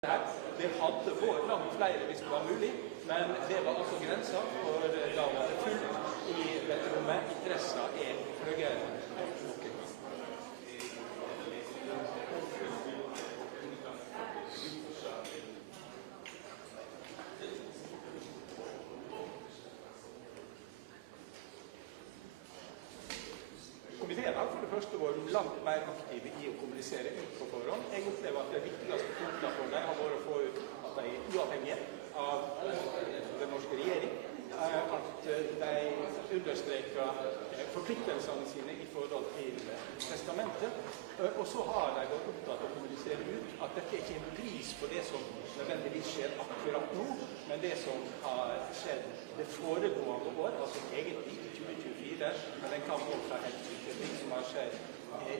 Det hadde vært langt flere hvis det var mulig, men det var altså grensa, for da var det fullt i dette rommet. Interessen er høyere enn noen gang. Komiteen har for det første vært langt mer aktive i å kommunisere ut på forhånd. Jeg opplever at det viktigste punktene for dem har vært å få ut at de er uavhengige av den norske regjering, at de understreker forpliktelsene sine i forhold til testamentet, og så har de vært opptatt av å kommunisere ut at dette ikke er en pris på det som nødvendigvis skjer akkurat nå, men det som har skjedd det foregående år, altså egentlig i 2024, men den kan også ha helt ting som har skjedd i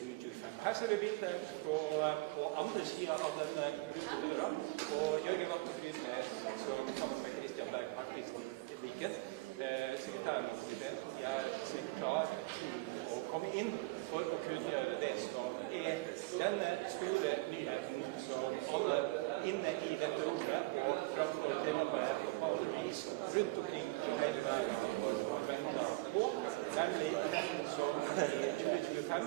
2025. Her ser vi bilder på andre siden av denne brune døra, og Jørgen Vatne Frydnes, som sammen med Kristian Berg Hartvigsen i Viken, sekretæren av komiteen, er seg klar til å komme inn for å kunngjøre det som er denne store nyheten som alle inne i dette rommet og framfor TV-en på alle vis rundt omkring i hele verden har ventet på, nemlig den som i 2025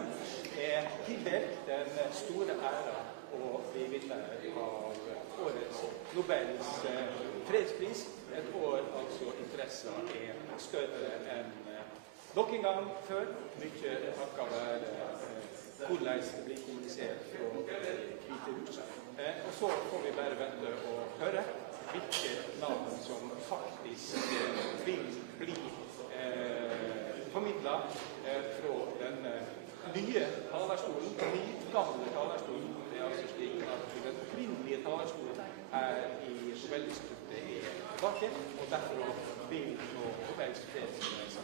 er tildelt den store æra å bli vinner av årets Nobels fredspris. Et år altså interessen er større enn noen gang før. Mye takket være hvordan det blir kommunisert fra Hvite hus. Og så får vi bare vente og høre hvilke navn som faktisk vil bli formidlet fra den nye talerstolen, nygamle talerstolen. Det er altså slik at den opprinnelige talerstolen i Nobel-instituttet er tilbake, og derfor vil nå Nobels fredspris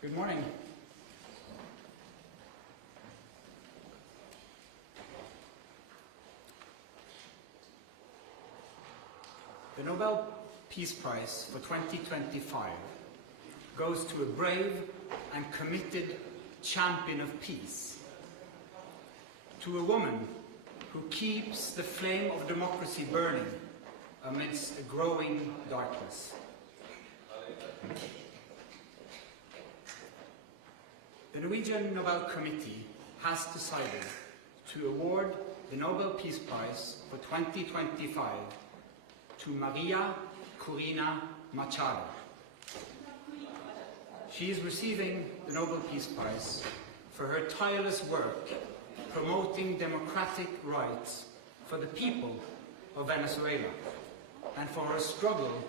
Good morning. The Nobel Peace Prize for 2025 goes to a brave and committed champion of peace, to a woman who keeps the flame of democracy burning amidst a growing darkness. The Norwegian Nobel Committee has decided to award the Nobel Peace Prize for 2025 to Maria Corina Machado. She is receiving the Nobel Peace Prize for her tireless work promoting democratic rights for the people of Venezuela and for her struggle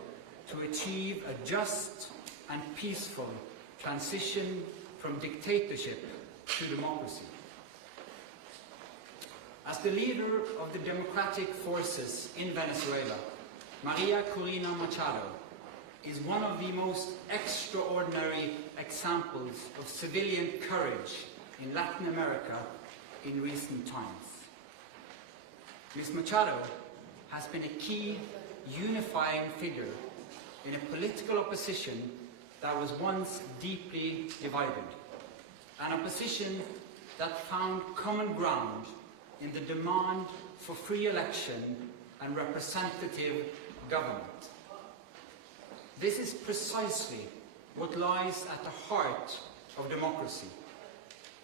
to achieve a just and peaceful transition from dictatorship to democracy. As the leader of the democratic forces in Venezuela, Maria Corina Machado is one of the most extraordinary examples of civilian courage in Latin America in recent times. Ms. Machado has been a key unifying figure in a political opposition that was once deeply divided, an opposition that found common ground in the demand for free election and representative government. This is precisely what lies at the heart of democracy,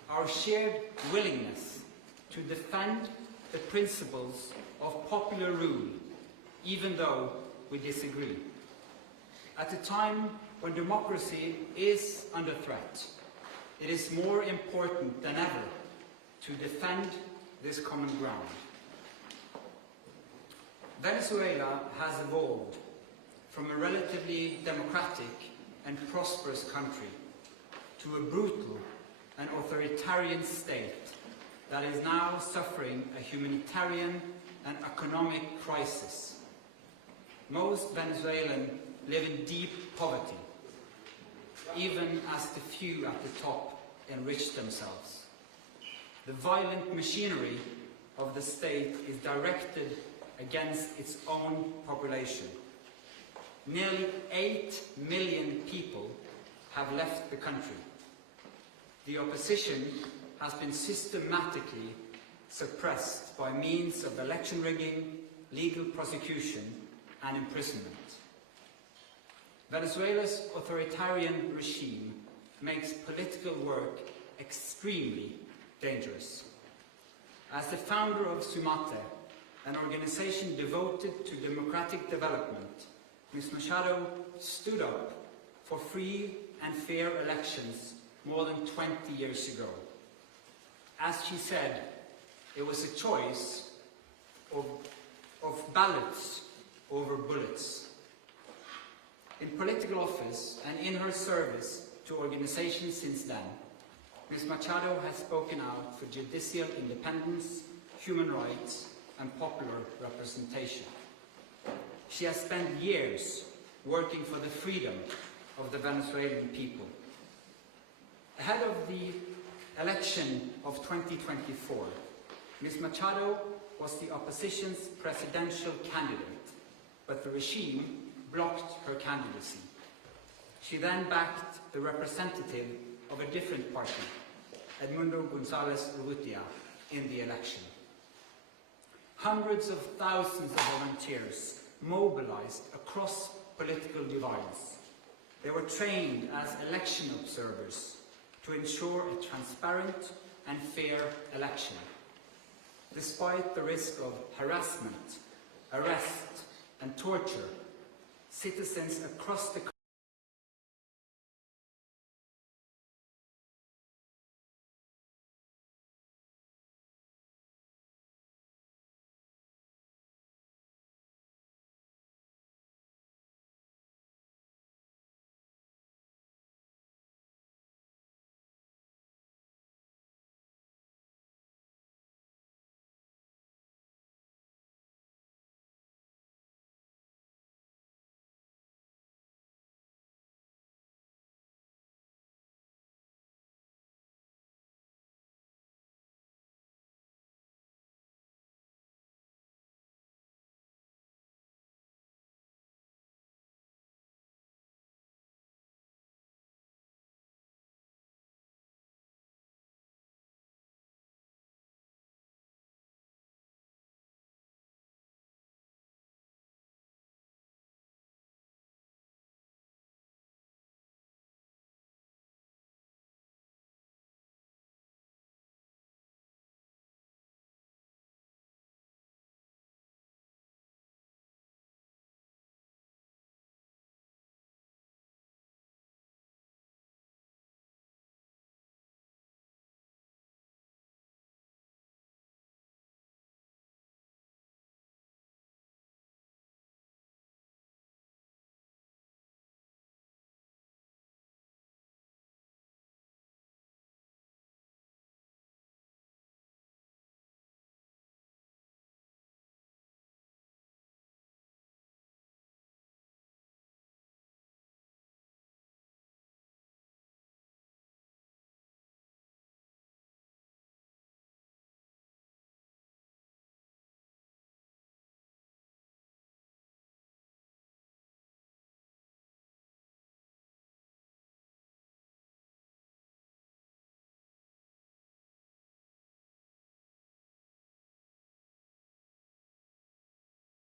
our shared willingness to defend the principles of popular rule, even though we disagree. At a time when democracy is under threat, it is more important than ever to defend this common ground. Venezuela has evolved from a relatively democratic and prosperous country to a brutal and authoritarian state that is now suffering a humanitarian and economic crisis. Most Venezuelans live in deep poverty, even as the few at the top enrich themselves. The violent machinery of the state is directed against its own population. Nearly 8 million people have left the country. the opposition has been systematically suppressed by means of election rigging, legal prosecution and imprisonment. Venezuela's authoritarian regime makes political work extremely dangerous. As the founder of Sumate, an organization devoted to democratic development, Ms. Machado stood up for free and fair elections more than 20 years ago. As she said, it was a choice of ballots over bullets. In political office and in her service to organizations since then, Ms. Machado has spoken out for judicial independence, human rights, and popular representation. She has spent years working for the freedom of the Venezuelan people. Ahead of the election of 2024, Ms. Machado was the opposition's presidential candidate, but the regime blocked her candidacy. She then backed the representative of a different party, Edmundo González Urrutia, in the election. Hundreds of thousands of volunteers mobilized across political divides. They were trained as election observers to ensure a transparent and fair election. Despite the risk of harassment, arrest, and torture, citizens across the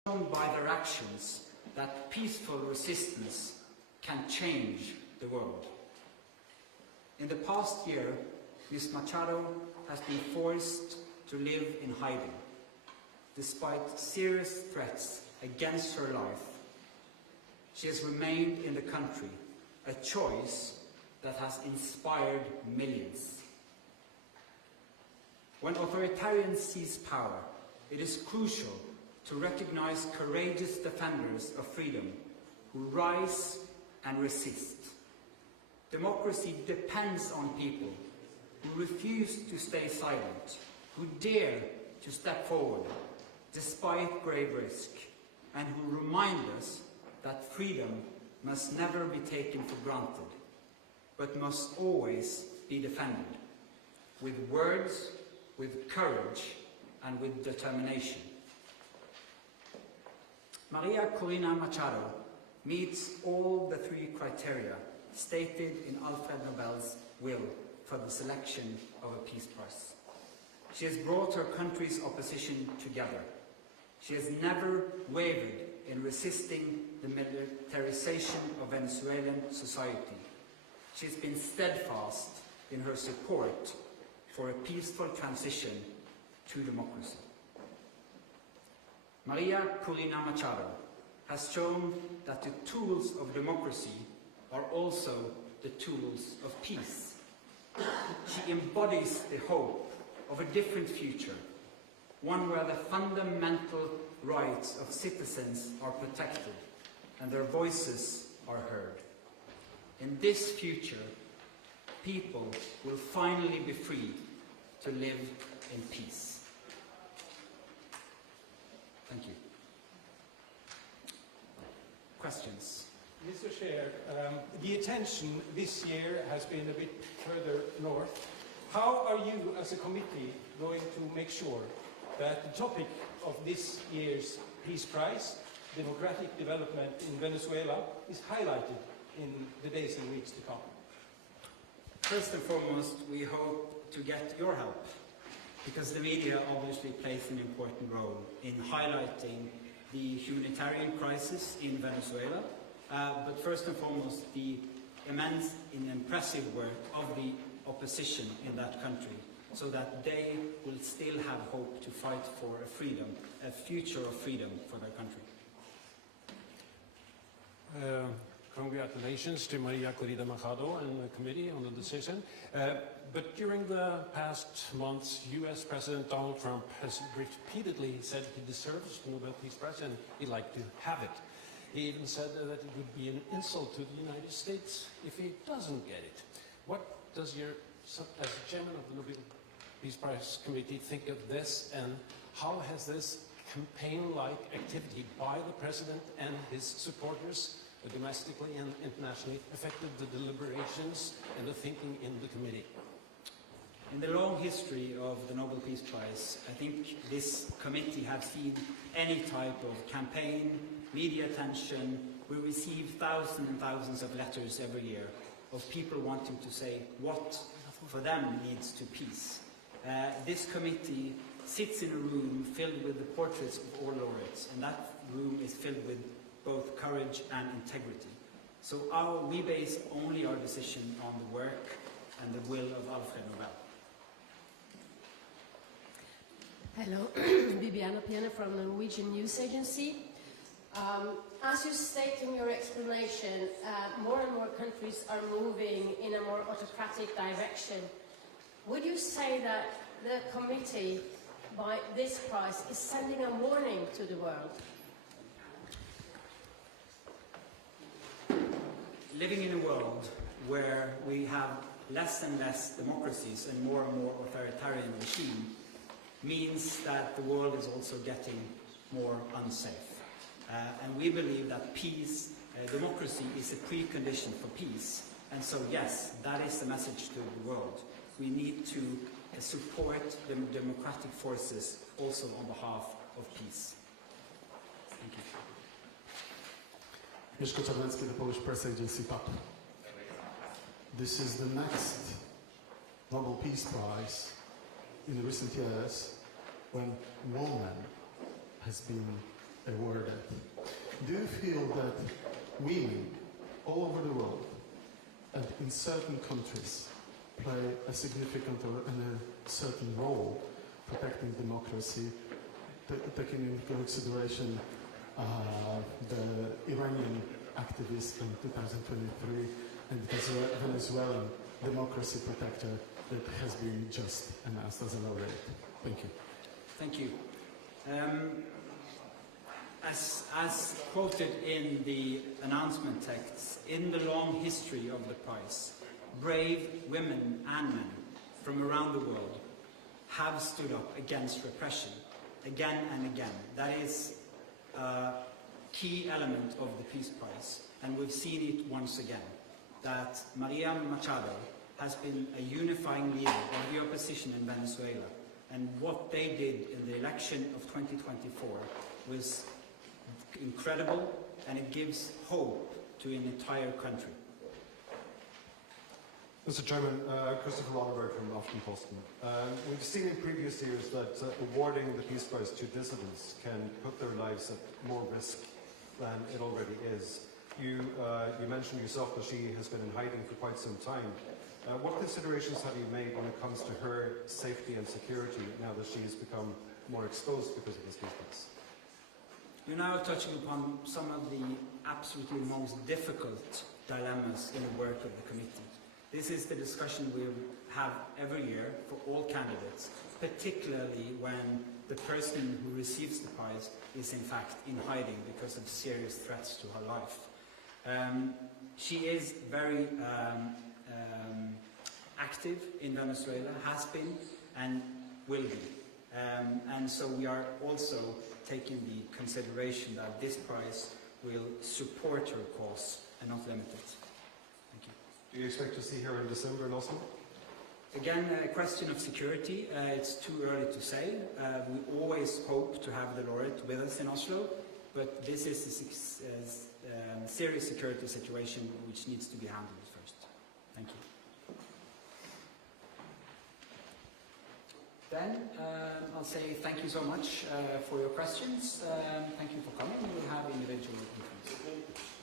shown by their actions that peaceful resistance can change the world. In the past year, Ms. Machado has been forced to live in hiding. Despite serious threats against her life, she has remained in the country, a choice that has inspired millions. When authoritarians seize power, it is crucial to recognize courageous defenders of freedom who rise and resist. Democracy depends on people who refuse to stay silent, who dare to step forward despite grave risk, and who remind us that freedom must never be taken for granted, but must always be defended, with words, with courage, and with determination. Maria Corina Machado meets all the three criteria stated in Alfred Nobel's will for the selection of a peace prize. She has brought her country's opposition together. She has never wavered in resisting the militarization of Venezuelan society. She has been steadfast in her support for a peaceful transition to democracy. Maria Corina Machado has shown that the tools of democracy are also the tools of peace. She embodies the hope of a different future, one where the fundamental rights of citizens are protected and their voices are heard. In this future, people will finally be free to live in peace. Thank you. Questions? Mr. Chair, the attention this year has been a bit further north. How are you as a committee going to make sure that the topic of this year's Peace Prize, democratic development in Venezuela, is highlighted in the days and weeks to come? First and foremost, we hope to get your help, because the media obviously plays an important role in highlighting the humanitarian crisis in Venezuela, but first and foremost the immense and impressive work of the opposition in that country, so that they will still have hope to fight for a freedom, a future of freedom for their country. Congratulations to Maria Corina Machado and the committee on the decision. But during the past months, US President Donald Trump has repeatedly said he deserves the Nobel Peace Prize and he'd like to have it. He even said that it would be an insult to the United States if he doesn't get it. What does your, as chairman of the Nobel Peace Prize Committee, think of this, and how has this campaign-like activity by the president and his supporters domestically and internationally affected the deliberations and the thinking in the committee? In the long history of the Nobel Peace Prize, I think this committee has seen any type of campaign, media attention. We receive thousands and thousands of letters every year of people wanting to say what for them leads to peace. This committee sits in a room filled with the portraits of all laureates, and that room is filled with both courage and integrity. So we base only our decision on the work and the will of Alfred Nobel. Hello, Bibiana Piana from the Norwegian News Agency. As you state in your explanation, more and more countries are moving in a more autocratic direction. Would you say that the committee, by this prize, is sending a warning to the world? Living in a world where we have less and less democracies and more authoritarian regime means that the world is also getting more unsafe. And we believe that peace, democracy is a precondition for peace. And so yes, that is the message to the world. We need to support the democratic forces also on behalf of peace. Thank you. Mieszko Czarnecki, the Polish Press Agency, PAP. This is the next Nobel Peace Prize in recent years when woman has been awarded. Do you feel that women all over the world and in certain countries play a significant or a certain role protecting democracy, taking into consideration the Iranian activist in 2023 and the Venezuelan democracy protector that has been just announced as a laureate? Thank you. Thank you. As quoted in the announcement texts, in the long history of the prize, brave women and men from around the world have stood up against repression again and again. That is a key element of the Peace Prize, and we've seen it once again, that Maria Machado has been a unifying leader of the opposition in Venezuela, and what they did in the election of 2024 was incredible, and it gives hope to an entire country. Mr. Chairman, Christopher Ronneberg from Aftenposten. We've seen in previous years that awarding the Peace Prize to dissidents can put their lives at more risk than it already is. You mentioned yourself that she has been in hiding for quite some time. What considerations have you made when it comes to her safety and security now that she has become more exposed because of this Peace Prize? You're now touching upon some of the absolutely most difficult dilemmas in the work of the committee. This is the discussion we have every year for all candidates, particularly when the person who receives the prize is in fact in hiding because of serious threats to her life. She is very active in Venezuela, has been and will be. And so we are also taking the consideration that this prize will support her cause and not limit it. Thank you. Do you expect to see her in December in Oslo? Again, a question of security. It's too early to say. We always hope to have the laureate with us in Oslo, but this is a serious security situation which needs to be handled first. Thank you. Then I'll say thank you so much for your questions. Thank you for coming. We'll have individual conference.